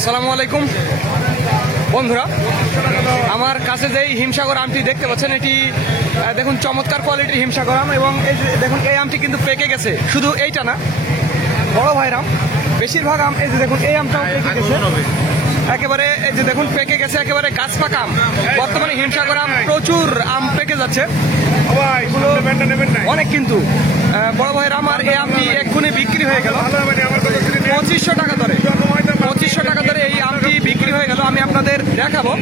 আসসালামু আলাইকুম বন্ধুরা, আমার কাছে যেই হিমসাগর আমটি দেখতে পাচ্ছেন এটি দেখুন চমৎকার কোয়ালিটির হিমসাগর আম। এবং এই যে দেখুন এই আমটি কিন্তু পেকে গেছে, শুধু এইটা না বড় ভাইয়ের আম, বেশিরভাগ আম এই যে দেখুন এই আমটাও পেকে গেছে একেবারে। এই যে দেখুন পেকে গেছে একেবারে গাছ পাকা আম। বর্তমানে হিমসাগর আম প্রচুর আম পেকে যাচ্ছে অনেক, কিন্তু বড় ভাইয়ের আমার এই আমটি এক্ষুনি বিক্রি হয়ে গেল 2500 টাকা দরে। 2500 টাকা দরে এই আমটি বিক্রি হয়ে গেল। আমি আপনাদের দেখাবো,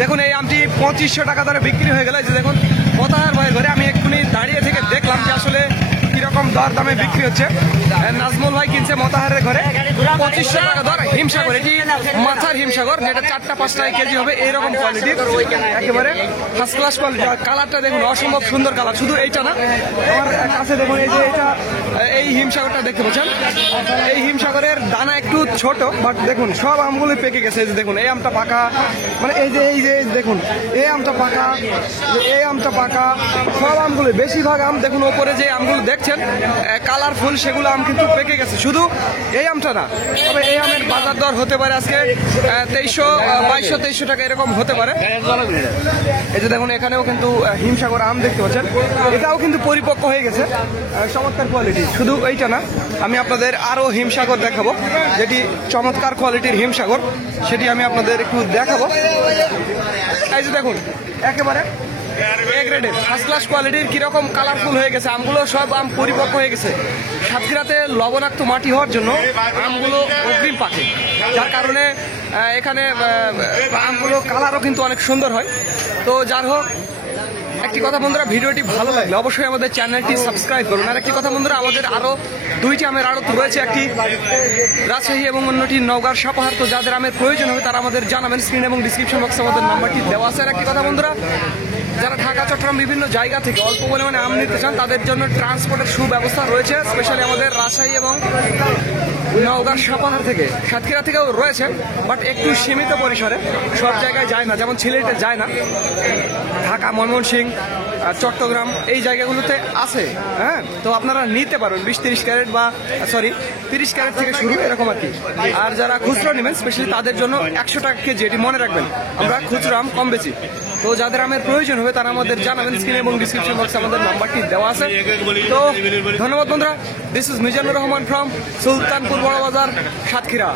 দেখুন এই আমটি 2500 টাকা দরে বিক্রি হয়ে গেল। এই যে দেখুন মোতাহার ভাইয়ের ঘরে আমি এক্ষুনি দাঁড়িয়ে থেকে দেখলাম যে আসলে কিরকম দর দামে বিক্রি হচ্ছে। নাজমুল ভাই কিনছে মোতাহারের ঘরে 2500 টাকা দর হিমসাগর। এটি মাথার হিমসাগর, যেটা 4-5 কেজি হবে, এইরকম কোয়ালিটির একেবারে ফার্স্ট ক্লাস কোয়ালিটি। কালারটা দেখুন অসম্ভব সুন্দর কালার, শুধু এইটা না আমার কাছে দেখুন এই যে এটা এই হিমসাগরটা দেখতে পাচ্ছেন। এই হিমসাগরের দানা একটু ছোট, বাট দেখুন সব আমগুলো পেকে গেছে। এই যে দেখুন এই আমটা পাকা, মানে এই যে দেখুন এই আমটা পাকা, এই আমটা পাকা, সব আমগুলো বেশিরভাগ আম দেখুন ওপরে যে আমগুলো দেখছেন কালারফুল, সেগুলো আম কিন্তু পেকে গেছে, শুধু এই আমটা না। তবে এই আমের বাজার দর হতে পারে আজকে 2200 টাকা এরকম হতে পারে। এই যে দেখুন এখানেও কিন্তু হিমসাগর আম দেখতে পাচ্ছেন, এটাও কিন্তু পরিপক্ক হয়ে গেছে, চমৎকার কোয়ালিটি। শুধু এইটা না, আমি আপনাদের আরো হিমসাগর দেখাবো, যেটি চমৎকার কোয়ালিটির হিমসাগর, সেটি আমি আপনাদের একটু দেখাবো। এই যে দেখুন একেবারে এ গ্রেডের ফার্স্ট ক্লাস কোয়ালিটির কিরকম কালারফুল হয়ে গেছে আমগুলো, সব আম পরিপক্ক হয়ে গেছে। সাতক্ষীরাতে লবণাক্ত মাটি হওয়ার জন্য আমগুলো অগ্রিম পাকে, যার কারণে এখানে আমগুলো কালারও কিন্তু অনেক সুন্দর হয়। তো যার হোক, একটি কথা বন্ধুরা, ভিডিওটি ভালো লাগলে অবশ্যই আমাদের চ্যানেলটি সাবস্ক্রাইব করুন। আর একটি কথা বন্ধুরা, আমাদের আরো 2টি আমের আড়ত রয়েছে, একটি রাজশাহী এবং অন্যটি নওগাঁর সাপাহার। তো যাদের আমের প্রয়োজন হবে তারা আমাদের জানাবেন, স্ক্রিন এবং ডিসক্রিপশন বক্সে আমাদের নাম্বারটি দেওয়া আছে। আর একটি কথা বন্ধুরা, যারা ঢাকা চট্টগ্রাম বিভিন্ন জায়গা থেকে অল্প পরিমাণে আম নিতে চান তাদের জন্য ট্রান্সপোর্টের সুব্যবস্থা রয়েছে, স্পেশালি আমাদের রাজশাহী এবং নওগাঁর সাপাহার থেকে। সাতক্ষীরা থেকেও রয়েছে, বাট একটু সীমিত পরিসরে, সব জায়গায় যায় না, যেমন সিলেটে যায় না, ঢাকা, ময়মনসিংহ, চট্টগ্রাম এই জায়গাগুলোতে আছে। হ্যাঁ, তো আপনারা নিতে পারবেন 20-30 ক্যারেট বা 30 ক্যারেট থেকে শুরু, এরকম আর কি। আর যারা খুচরো নেবেন স্পেশালি তাদের জন্য 100 টাকা কেজি, এটি মনে রাখবেন, আমরা খুচরো আম কম বেশি। তো যাদের আমের প্রয়োজন হবে তারা আমাদের জানাবেন, স্ক্রিন এবং ডিসক্রিপশন বক্সে আমাদের নাম্বারটি দেওয়া আছে। তো ধন্যবাদ বন্ধুরা, this is Mizanur Rahman from Sultanpur বড় বাজার, সাতক্ষীরা।